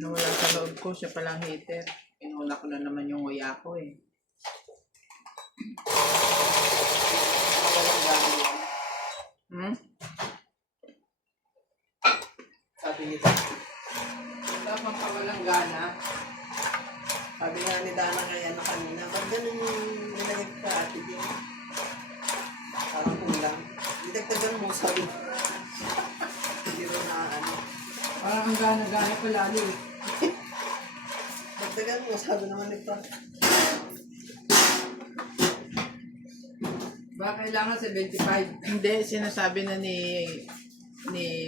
Nawala sa loob ko, siya palang hater. Inuna ko na naman yung uya ko eh. Walang gana. Hmm? Sabi nito. Tapang pawalang gana. Sabi nga ni Dana ngayon na kanina, ba't ganun yung nilagay ka ate din? Parang kulang. Didagdagan mo, sabi. Hindi rin na ano. Parang ang gana-gana ko lalo eh. Dagdagan mo, sabi naman nito. Baka kailangan 75. Hindi, sinasabi na ni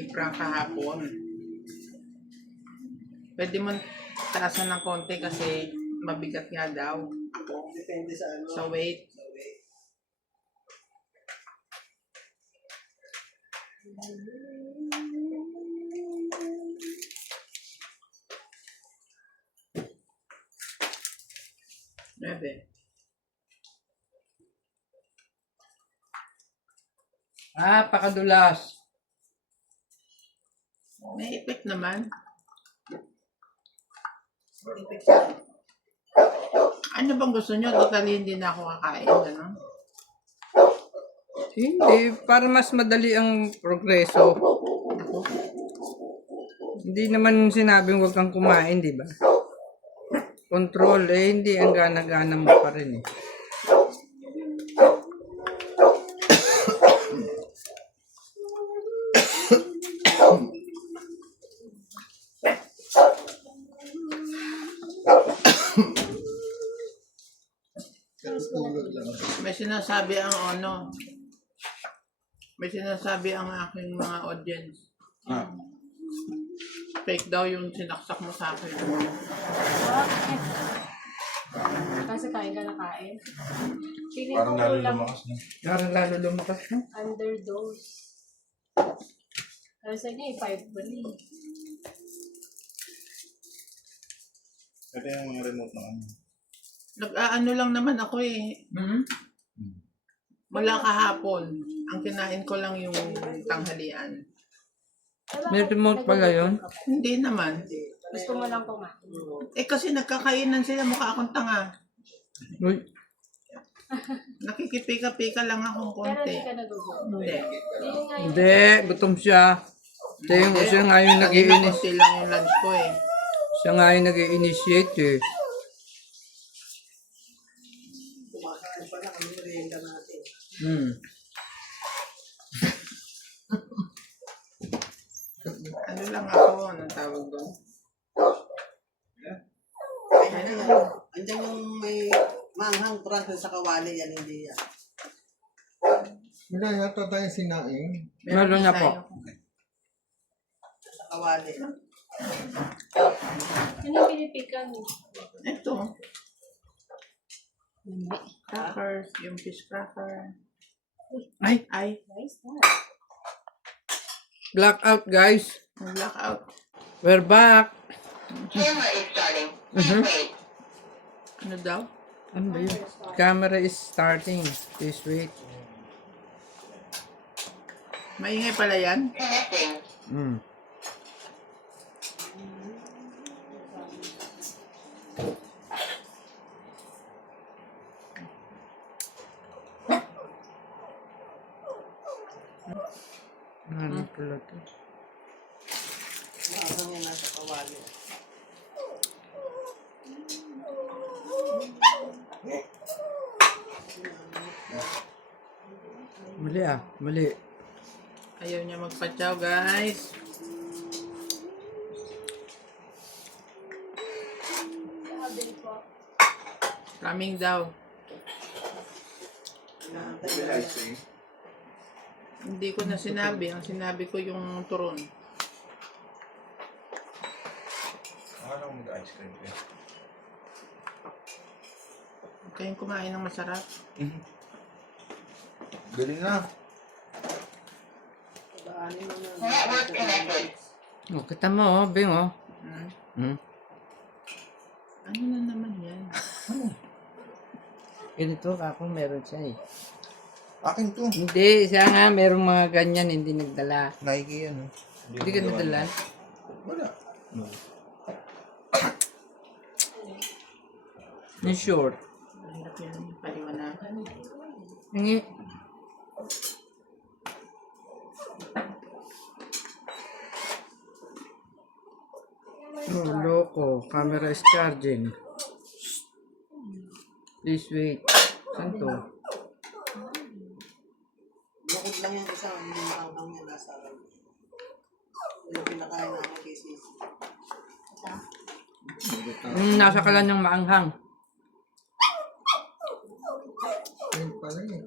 Frank kahapon. Pwede mo taasan ng konti kasi mabigat nga daw ako Depende sa ano. sa weight. Sa weight. Bebe. Pakadulas. May effect naman. Tipid siya. Ano bang gusto nyo? Totally hindi na ako kakain. Ano? Hindi, para mas madali ang progreso. Hindi naman sinabing huwag kang kumain, di ba? Control, hindi ang gana-gana mo pa rin eh. May sinasabi ang ano. May sinasabi ang aking mga audience. Fake daw yung sinaksak mo sa akin. Bakit? Kasi kain ka na kain. Feeling Parang ko lalo kulang lumakas na. Parang lalo lumakas, no? underdose. Kasi niya, 5 ba niya? Ito yung mga remote ng ano. Nag-aano lang naman ako eh. Wala kahapon. Ang kinain ko lang yung tanghalian. May remote pala yun? Hindi naman. Gusto mo lang kumain. Eh kasi nagkakainan sila, mukha akong tanga. Uy, Nakikipika-pika lang akong Pero konti. hindi ka nagugutom. Hindi. Yun nga yun. hindi, gutom siya. Siya nga yung Kanina nag-i-inis. konti lang yung lunch ko eh. Siya nga yung nag-i-initiate eh. Kumakain pa lang, ano merienda natin. Ano lang ako, anong tawag doon? Ayun na yan. Andiyan yung may manghang prank sa kawali yan, hindi yan. Wala yata tayo sinaing. Meron na po. Sa kawali. Ano yung pinipikan mo? Ito. Crackers, yung fish cracker. Ay, Ay, Nice na. blackout guys. blackout. We're back. Camera is starting. Mhm. Wait. Ano daw? Ano ba yun? Camera is starting. Please wait. Maingay pala yan? Connecting. Ano pala to? Manghang yan nasa kawali. Mali mali. Ayaw niya magpatsaw, guys. Sabi po. Coming daw. Inaantay na yan. Hindi ko na sinabi. Ang sinabi ko yung turon. Akala ko mag-ice cream kayo. Huwag kayong kumain ng masarap. Galing na. Daanin mo na. Network connected. Oh, kita mo, Bing, oh. Hmm? Ano na naman yan? Ganito ako meron siya eh. Akin to. Hindi, siya nga merong mga ganyan, hindi nagdala. Nike yan. Hindi ka nagdala? Wala. No. Yung short. Mahirap yun yung paliwanagan. Hingi. Oh, loko. Camera is charging. Please wait. Saan to? Bukod lang yung isa, hindi makangkang niya nasa akin. Yung pinakain namin kay Sisi. Yung nasa kalan ng maanghang. Ayun pala eh.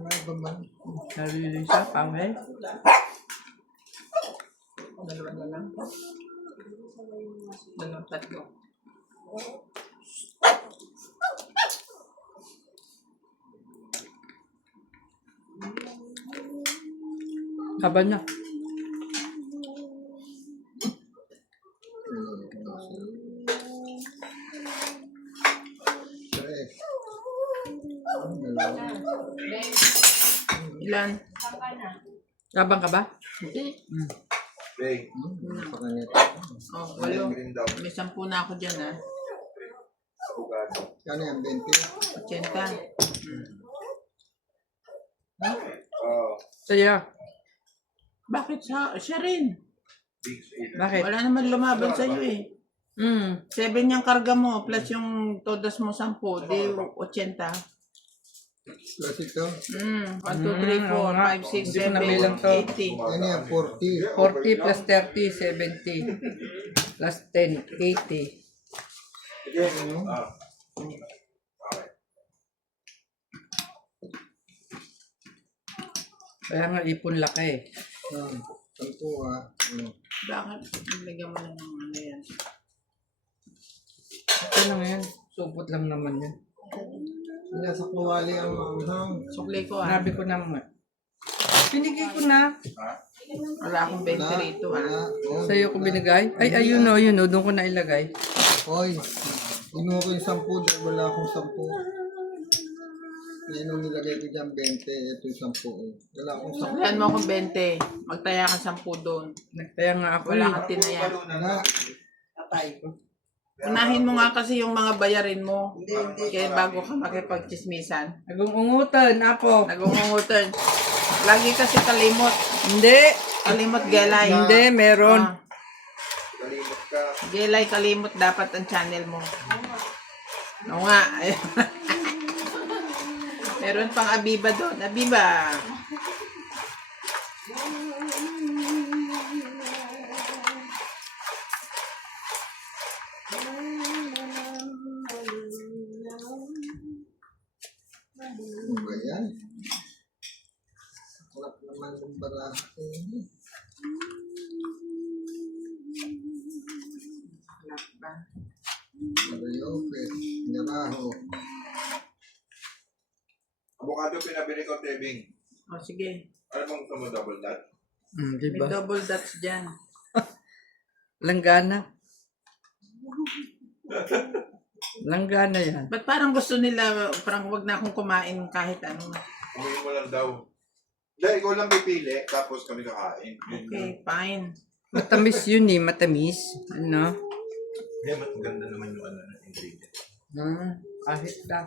May iba man. Sarili siya, panghe. Dalawa na lang. Dalawang tatlo. Haba na. Correct. Ang dalawa. Ilan? Labang ka ba? Hindi. Ray, Sa kanya. Oh, walo. green daw. May 10 na ako dyan, ha? Abogado. Kano yan? 20? 80. Oh, Saya. Bakit siya rin? big eight. Bakit? Wala naman lumaban sa'yo eh. 7 yung karga mo, plus yung todas mo 10, di 80. Plus ito. 1, 2, 3, 4, 5, 6, Hindi ko nabilang to. 7, 80. Ano yan? 40. 40 plus 30, 70. Plus 10, 80. Sige. Ah. Okay. Kaya nga ipon laki. Ah, 10 ah. Bakit? Nilagyan mo lang ng ano yan. Ito lang yan. Supot lang naman yan. Nasa kuwali ang maanghang. Sukli ko, ha? Sinabi ko na nga. Binigay ko na. Wala akong 20 rito, ha? Oh, Sa'yo ko binigay. Ay, ayun o, yun o. Doon ko na ilagay. Hoy, inuha ko yung 10 dahil wala akong 10. Ngayon nung nilagay ko dyan 20, ito yung 10. Wala akong 10. Sabihan mo akong 20. Magtaya ka 10 doon. Nagtaya nga ako. Wala eh. kang tinaya. Wala. Tatay. Unahin mo nga kasi yung mga bayarin mo. Hindi. Kaya bago ka makipagchismisan. Nag-ungutan ako. Nag-ungutan. Lagi kasi kalimot. Hindi. Kalimot, gelay. Hindi, meron. Ah, Kalimot ka. gelay, kalimot dapat ang channel mo. Oo nga. Meron pang Abiba doon. Abiba. Ano ba yan? Sarap naman ng baraha. Anak ba? Mariopes, Naraho. Abogado pinabili ko, Tebing. O sige. Ano bang gusto mo, double dot? May Diba? double dots dyan. Langgana. Langgana yan. Ba't parang gusto nila, parang wag na akong kumain kahit ano. Kumain mo lang daw. Hindi, ikaw lang pipili, tapos kami kakain. Yun Okay, lang. fine. Matamis yun eh, matamis. Ano? Hindi, maganda naman yung ano, ingredient. Kahit na.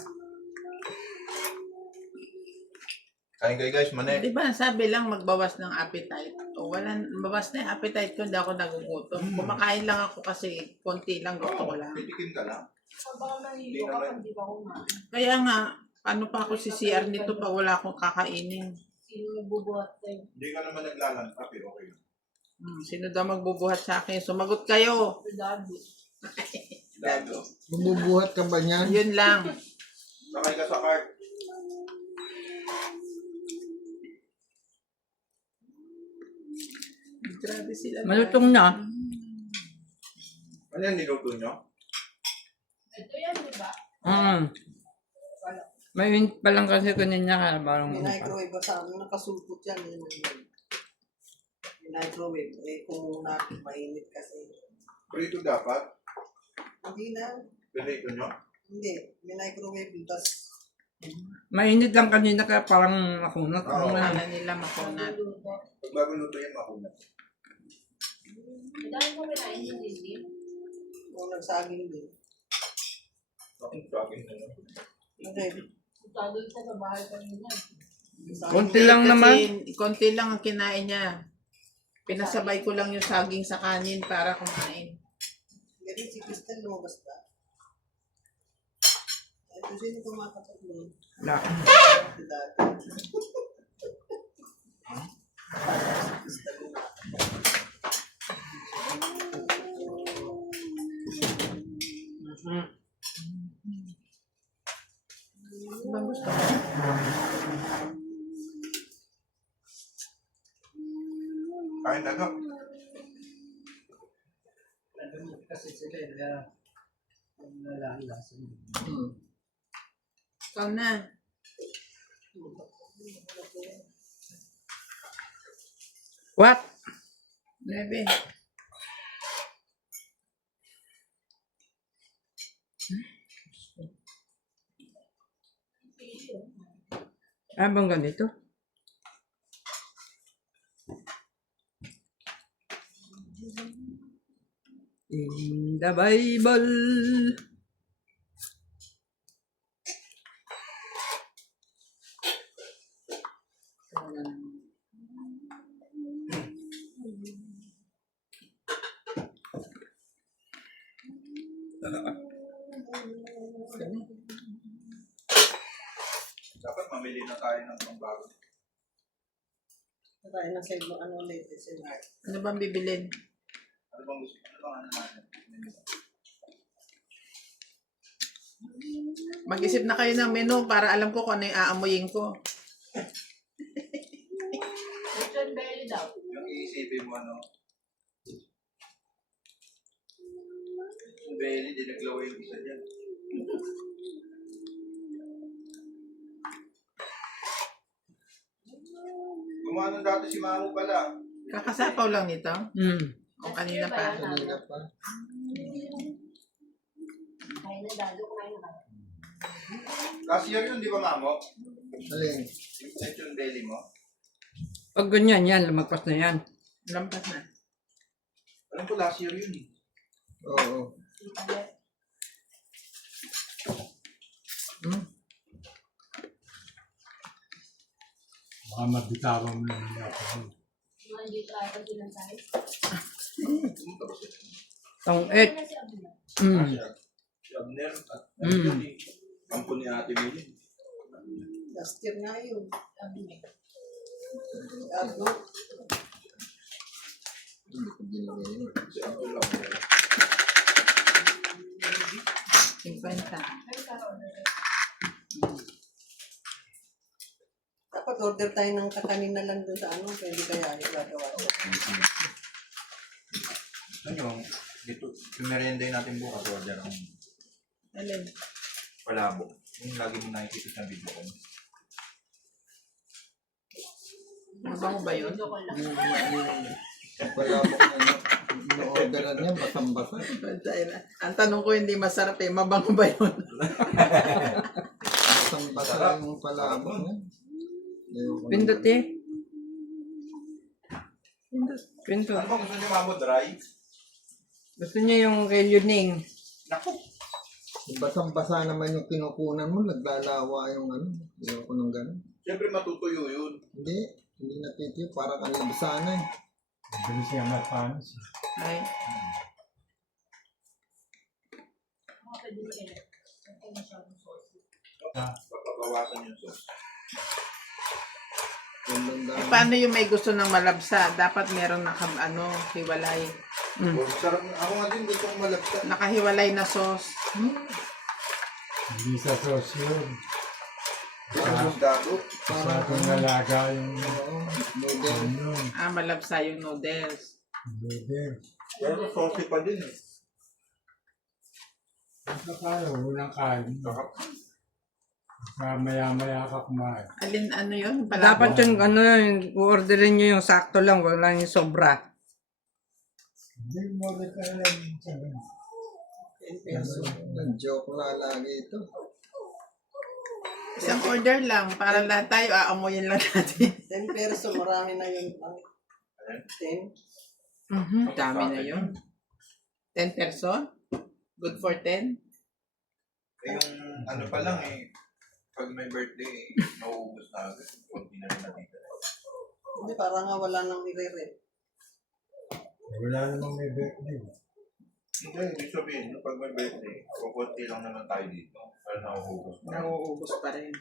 Kain kayo guys, mane. Di ba sabi lang magbawas ng appetite? O wala, bawas na yung appetite ko, hindi ako nagugutom. Kumakain lang ako kasi konti lang, gusto ko lang. Pitikin ka lang. Baka mahilo ka pag di ba kumain. Kaya nga, ano pa ako si CR nito pa wala akong kakainin? Sino nagbubuhat sa'yo? Hindi ka naman naglalantap eh, okay. Sino daw magbubuhat sa akin? Sumagot kayo! Daddy. Dado. Magbubuhat ka ba niyan? Yun lang. Sakay ka sa cart. Grabe sila. Malutong na. Ano yan, niluto nyo? Ito yan, di ba? May hint pa lang kasi kanina ka. Parang May microwave ba sa amin? Nakasulpot yan. May microwave. Eh, kung natin mainit kasi. Prito dapat. Hindi na. Pinito nyo. Hindi. May microwave. Tapos, mainit lang kanina kaya parang makunat. Oo. Akala nila makunat. Pag bago luto yan, makunat. Dahil ko kinain yung Disney. kung nagsaging din. Okay. Tagal ko sa bahay kanina. Konti lang naman. Konti lang ang kinain niya. Pinasabay ko lang yung saging sa kanin para kumain. Ganun si Crystal lumabas ba? Ito sino kumakatok mo? Wala. Si dati. Ano gusto mo? Kain na to. Kasi sila kaya nalalasan. Ikaw na. What? 9. Bang ganito? In the Bible. Dapat mamili na tayo ng pangbago. Tayo na sa ibang ano ulit. Sila. Ano bang bibilin? Ano bang gusto? Ano bang ano natin? Mag-isip na kayo ng menu para alam ko kung ano yung aamuyin ko. Lechon belly daw. Yung iisipin mo, ano? Yung belly, di naglawa yung isa dyan. Gumano dati si Mamo pala. Kakasapaw lang nito. O kanina pa. Kanina pa. Kain na dado, kumain na kayo. Last year yun, di ba Mamo? Alin? Yung lechon belly mo. Pag ganyan yan, lumagpas na yan. Lampas na. Alam ko last year yun eh. Oo. Baka mabitawan mo lang nila ako. Mga hindi tayo pag pinantay. Tong et. Ano si Abdullah? Si Abner at Mm. kampo ni Ate Billy. Last year nga yun. Abdullah. Ado. Hindi ko binigay yun. Si Abdul Abner. 50. Ay, karoon. Dapat order tayo ng kakanin na lang doon sa ano. Pwede kaya gagawa. Ano? Dito, yung merienda natin bukas order ang Alin? palabo. Yung lagi mo nakikita sa video ko. Mabango ba yun? Wala mo kung ino-orderan niya, basang-basa. Ang tanong ko hindi masarap eh. Mabango ba yun? Basang-basa yung palabong. Pindot eh. Pindot. Ano ba gusto niyo Mamo? Dry? Gusto niya yung kay Yuning. Naku! Yung basang-basa naman yung kinukunan mo, naglalawa yung ano. Ayaw ko ng gano'n. Siyempre matutuyo yun. Hindi natitiyo. Para kang sana eh. Bilis niya mapanis. Ay. Mga pwede mo eh. Ito masyadong sauce. Papabawasan yung sauce. Eh, paano yung may gusto ng malabsa? Dapat meron hiwalay. Oh, sarap. Ako nga din gusto kong malapsa. Nakahiwalay na sauce. Hindi sa sauce yun. Parang dago. Sa itong nalaga yung Noodle. yun. Malabsa yung noodles. Hindi. Pero saucy pa din eh. Basta tayo, walang kain. Sarap. Baka maya-maya ka kumain. Alin ano yun? Dapat yung orderin nyo yung sakto lang, wala yung sobra. Hindi mo rin ka lang minsan. 10 pesos. Nag-joke na lagi ito. Isang order lang para lahat tayo aamuyin lang natin. 10 pesos. Marami na yun. 10. Dami na yun. 10 person? Good for 10? Eh, yung ano pa lang eh, pag may birthday, nauubos na agad. Kunti na rin natitira. Hindi, parang nga wala nang ire-rep. Wala namang may birthday. Hindi, ibig sabihin, pag may birthday, kukunti lang naman tayo dito. Pero nauubos na. Nauubos pa rin.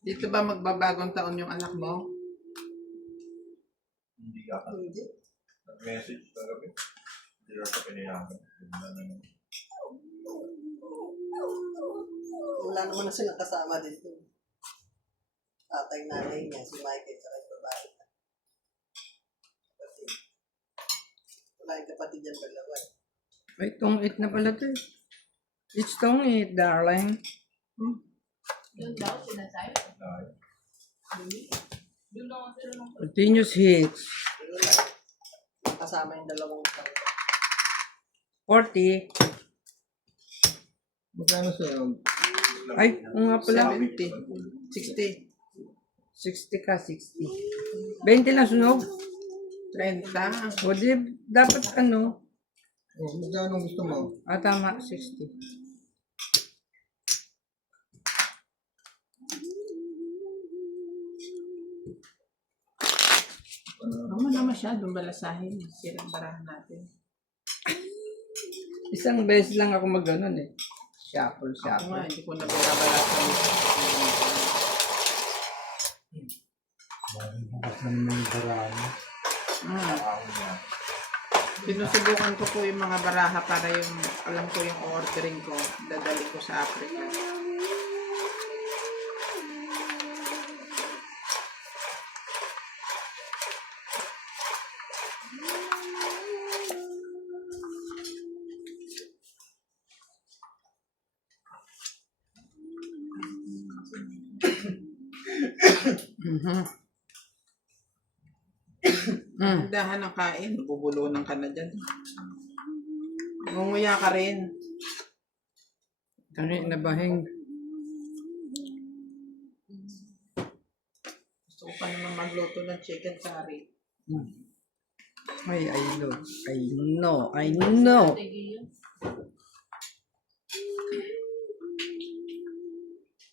Dito ba magbabagong taon yung anak mo? Hindi ka. Hindi. Nag-message kagabi. Hindi lang sa pinayagan. Wala naman na silang kasama dito. Tatay, nanay niya, si Michael, saka yung babae niya. Kapatid. Wala yung kapatid yan dalawa. Ay, tong-it na pala to eh. It's tong-it, darling. Yun daw, sinasabi. Doon lang ako sila ng Continuous hits. Yun lang. Kasama yung dalawang tao. 40. Magkano sa'yo? Ay, oo nga pala. 70. 60. 60 ka, 60. 20 lang sunog. 30. O di, dapat ano? Oh, magkano gusto mo? Tama, 60. Huwag mo na masyadong balasahin. Sirang barahan natin. Isang beses lang ako mag-ganon eh. Shuffle, Ako nga, shuffle. hindi ko na binabalasan. Bakit bukas naman yung baraan. Ako niya. Sinusubukan ko po yung mga baraha para yung, alam ko yung ordering ko, dadali ko sa Africa. Dahan ng kain, bubulunan ka na dyan. Nguya ka rin. Tani na bahing. Gusto ko pa naman magluto ng chicken curry. Ay, I know. I know. I know.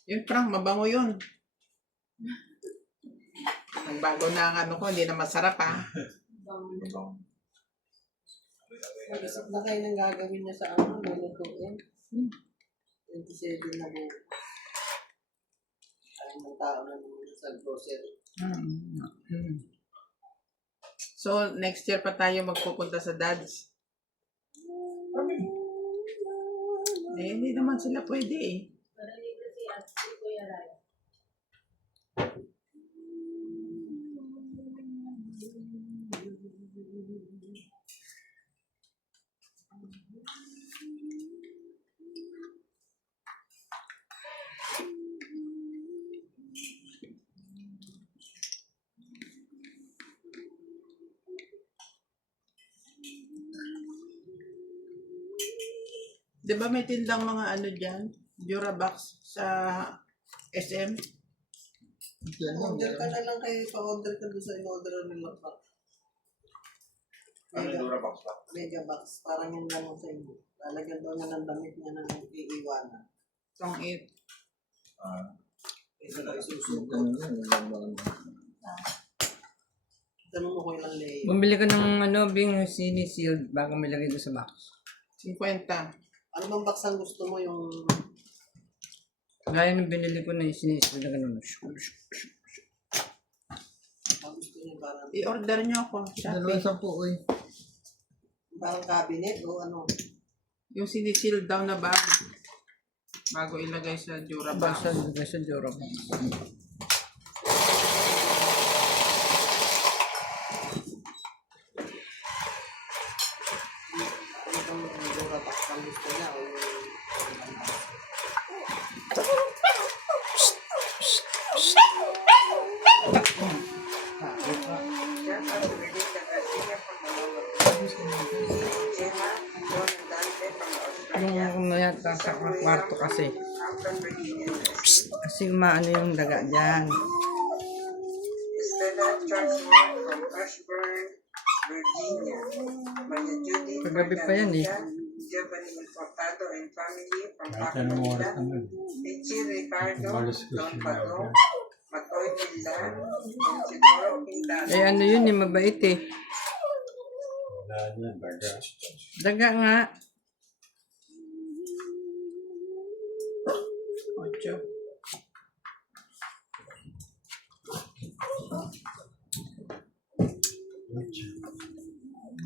Yun, Frank, mabango yun. Nagbago na ang ano ko, hindi na masarap ha. Mag-isip na kayo ng gagawin niya sa ano, lulutuin. 27 na buo. Ay, ng tao na naman sa grocery. So, next year pa tayo magpupunta sa dads. Eh, hindi naman sila pwede eh. Para libre si Ate si Kuya Ray. Di ba may tindang mga ano dyan? Durabox sa SM? Yan lang. Order ka na lang kayo, pa-order ka doon sa in-order nila pa. Ano yung Dura box pa? Mega box, parang yun lang sa inyo. Lalagyan daw niya ng damit niya na iiwanan. Tong it. Ito na Yan isusuko. lang. Yan lang. Tanong mo ko ilang layer. Bumili ka ng ano, Bing sini-sealed bago may lagay doon sa box. 50. Ano bang box ang gusto mo yung... Gaya ng binili ko na yung sini-sealed na gano'n. Ang gusto niyo parang... I-order nyo ako. Dalawang Shopee. 10 oy. Parang cabinet o ano? Yung siniseal down na bag. Bago ilagay sa Durabox. Basta Durabox. Ano bang Dura box ang gusto niya o yung... Yung yata sa kwarto kasi. Kasi maano yung daga dyan. Charlesworth from Ashburn, Virginia. Maria Judith Kagabi pa yan eh. Giovanni Importado and family from Kahit Paco, anong oras Manila. naman. Richie Ricardo, Umalis ko Don siya. Padong, Matoy Villar, Isidoro Quintana. Eh ano yun eh, mabait eh. Wala niya, baga. Daga nga. 8.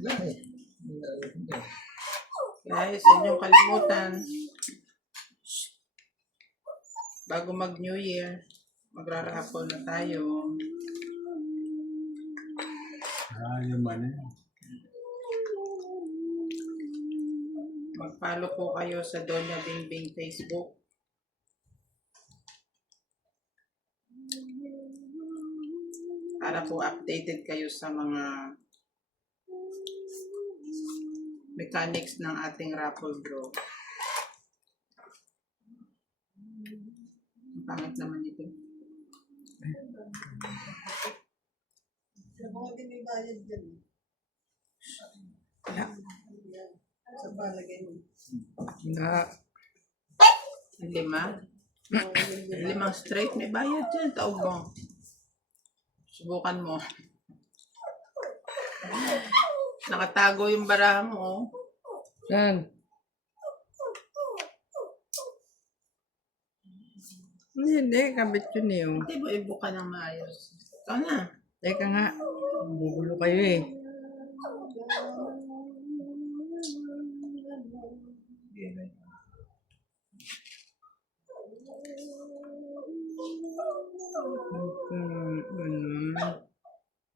Wala eh. Hindi. Guys, huwag niyong kalimutan. Bago mag New Year, magrarahapon na tayo. Ayaw man eh. Mag-follow po kayo sa Donya Bingbing Facebook. Para po updated kayo sa mga mechanics ng ating raffle draw. Ang pangit naman ito. Sa mga di may bayad dyan. Sa palagay mo. Na, Ang 5. 5 straight, may bayad dyan. Taog mo. Subukan mo. Nakatago yung baraha mo. Oh. saan? Hindi, kabit yun eh. Oh. Hindi mo ibuka ng maayos. Ikaw na. Teka nga, gugulo kayo eh.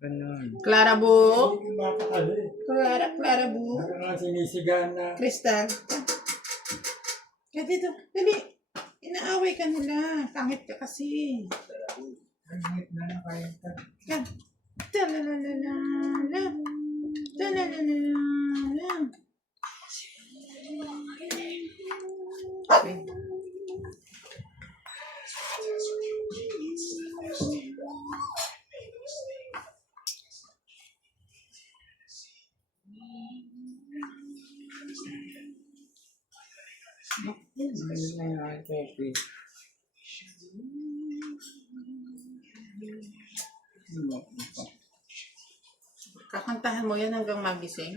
Ganun. Clara Bu. Bata ka eh. Clara Bu. Parang sinisigahan na. Crystal. Kaya dito. Dali. Inaaway ka nila. Pangit ka kasi. Kahit na kaya ka. Yan. Talalalala. Talalalala. Okay. Kakantahan mo yan hanggang magising.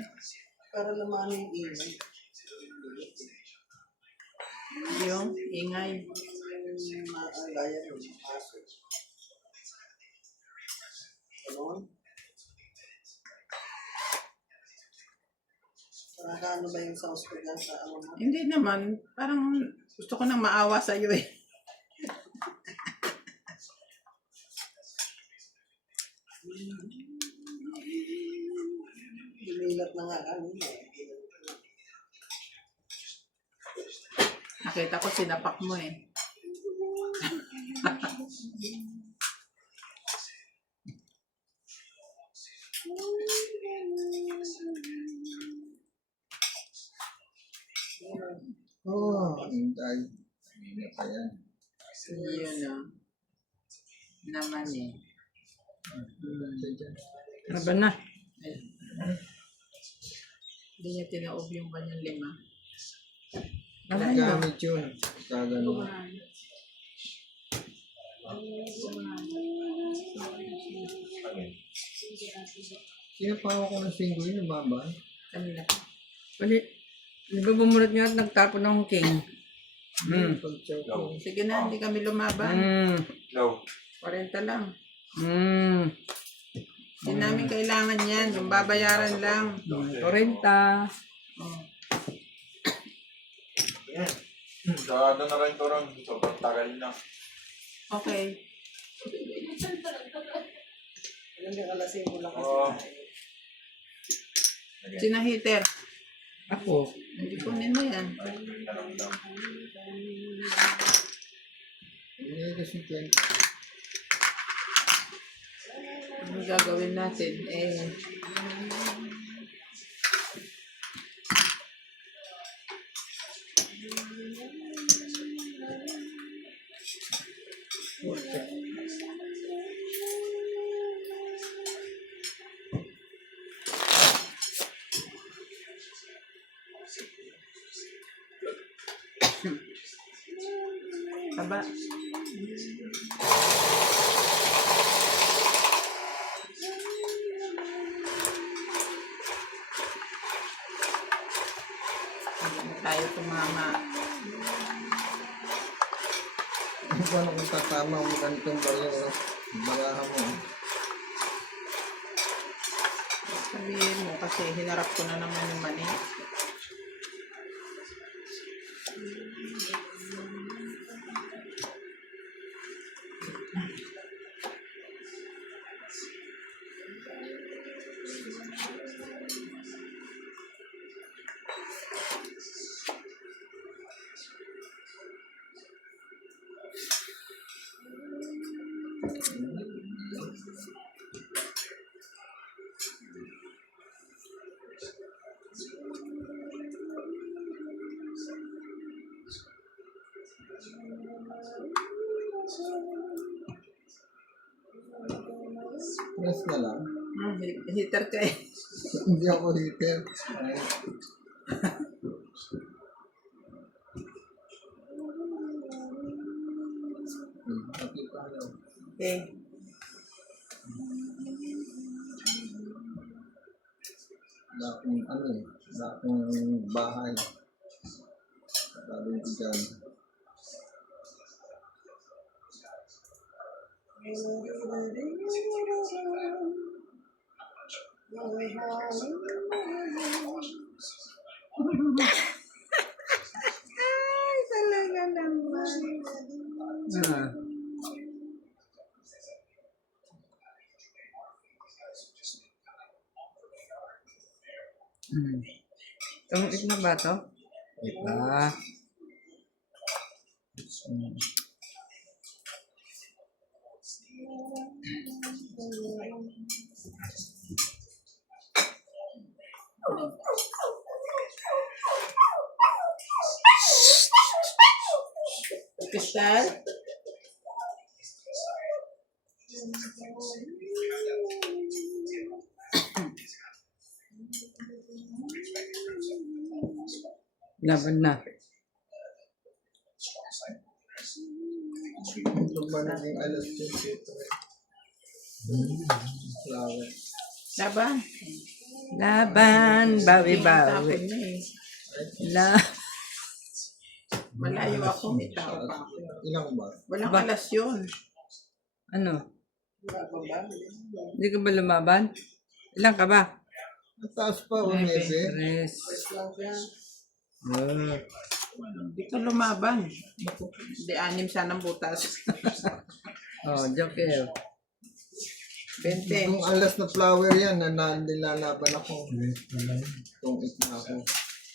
Para naman yung ingay. Yung ingay. Maagaya ng aso. Ganon. Ano ba yung sa hospital sa ano mo? Hindi naman. Parang gusto ko nang maawa sa'yo eh. Lumilat na nga kami. Nakita ko sinapak mo eh. Oh, hintay. Hindi pa yan. Yun o. Naman eh. Aba na. Ayun. Hindi niya tinaob yung kanyang 5. Aba na. Gamit yun. Kagano. Sino pa ako ng singgo yun, mama? Kanila. Pwede, di ba bumulat nga at nagtapon ng king? Pag-chow ko. Sige na, hindi kami lumaban. Low. 40 lang. Mm. Hindi namin kailangan yan. Yung babayaran lang. 40. Oh. Yan. Sa ano na rin ito rin. Sobrang tagal na. Okay. Alam niya kalasin mo lang kasi. Oo. Sina heater. Ako. Hindi kunin mo yan. Hindi kasi 20. Ano gagawin natin? Eh, Taba. Hindi na tayo tumama. Paano kung tatama mo ganitong balo? Balahan mo. Sabihin mo kasi hinarap ko na naman yung mani. Press na lang. Heater ka eh. Hindi ako heater. Ay. Nakita ko. Okay. Wala akong ano eh. Wala akong bahay. Sabi ko dyan. Ay, talaga naman. Ah. Tungit na ba to? Iba. Kristal? Laban na. Ito ba naging alas 10 ito eh. Flower. Laban? Laban, bawi-bawi. Tapon na eh. La. Malayo ako, may tao pa ako. Ilang ba? Walang Ba- alas yun. Ano? Hindi ka ba lumaban? Ilan ka ba? Ang taas pa o nebe? Tres. Oh. Hindi ka lumaban. Hindi, 6 sanang butas. Oh, joker. 20. Itong alas na flower yan na nilalaban ako. Ulit pala yun. Itong na ako.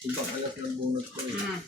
Ibang alas ng bunot ko eh. Hmm.